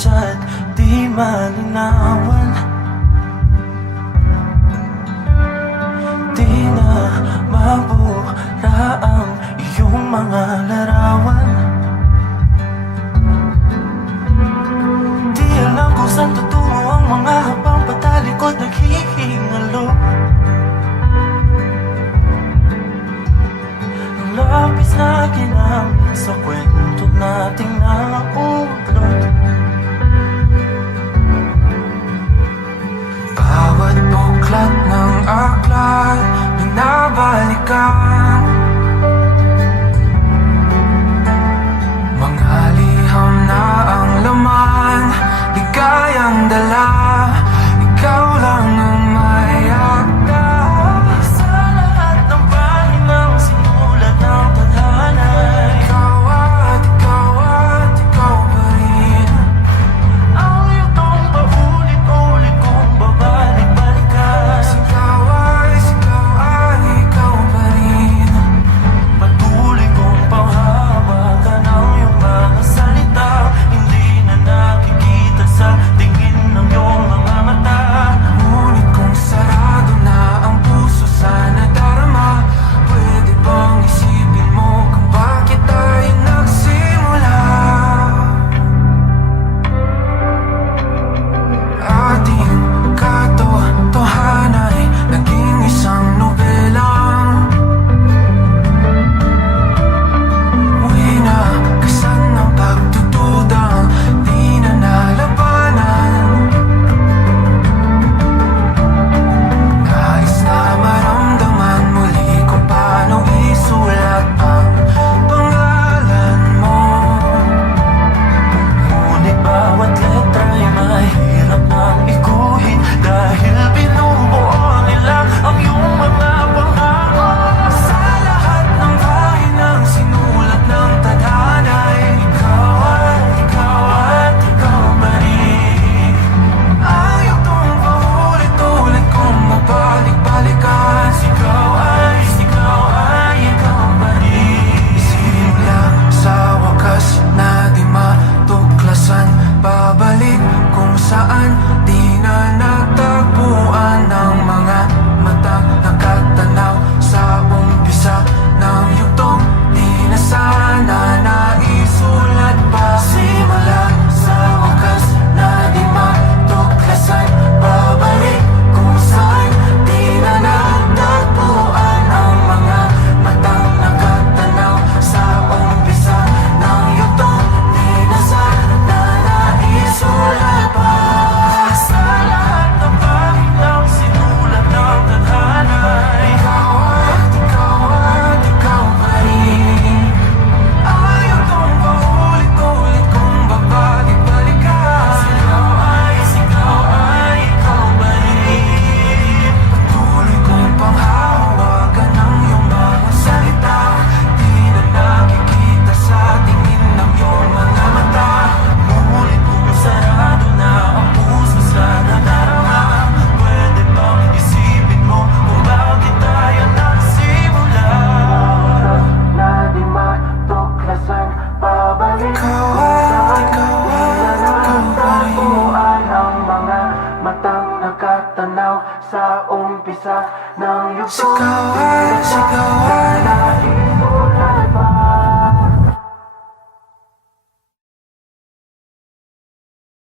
oras at di malinawan. Di na mabura ang iyong mga larawan. Di alam kung saan tutungo ang mga habang patalikod naghihingalo. Ang lapis na ginamit sa kwento nating naulot. Bawat buklat ng aklat binabalikan. Mga liham na ang laman, ligayang dala. Ikaw lang ang may akda sa lahat ng pahinang sinulat ng tadhana. Ikaw at ikaw pa rin ang yugtong paulit-ulit kong babalik-balikan. Ikaw ay ikaw pa rin. Patuloy kong panghawakan ang iyong mga salita. Hindi na nakikita sa tingin ng iyong mga mata. Ngunit kung sarado na ang puso sa nadarama, pwede bang isipin mo kung bakit tayo nagsimula? Ating katotohanan ay naging isang nobelang winakasan ng pagdududang di na nalabanan. Nais na maramdaman muli kung paano isulat ang pangalan mo. Ngunit bawat letra ay mahirap nang iguhit dahil binubuo nila ang iyong mga pangako. Sa lahat ng pahinang sinulat ng tadhana, ikaw at ikaw pa rin ang yugtong paulit-ulit kong mabalik-balikan. Ikaw ay ikaw pa rin. Simula sa wakas na di matuklasan, babalik kung saan di na natagpuan ng mga matang nakatanaw sa umpisa ng yugtong di na sana naisulat pa. Simula sa wakas na di matuklasan, babalik kung saan di na natagpuan ang mga matang nakatanaw sa umpisa ng yugtong di na sana naisulat pa. Sa lahat ng pahinang sinulat ng tadhana, ikaw at ikaw pa rin ang yugtong paulit-ulit kong babalik-balikan. Ikaw ikaw pa rin. Patuloy kong panghahawakan ang iyong mga salita. Di na nakikita sa tingin ng iyong mga mata. Ngunit kung sarado na ang puso sa nadarama, pwede bang isipin mo kung bakit tayo nagsimula? Na di matuklasan, babalik ikaw pa rin ang mga matang nakatanaw sa umpisa ng yugtong. Sigawan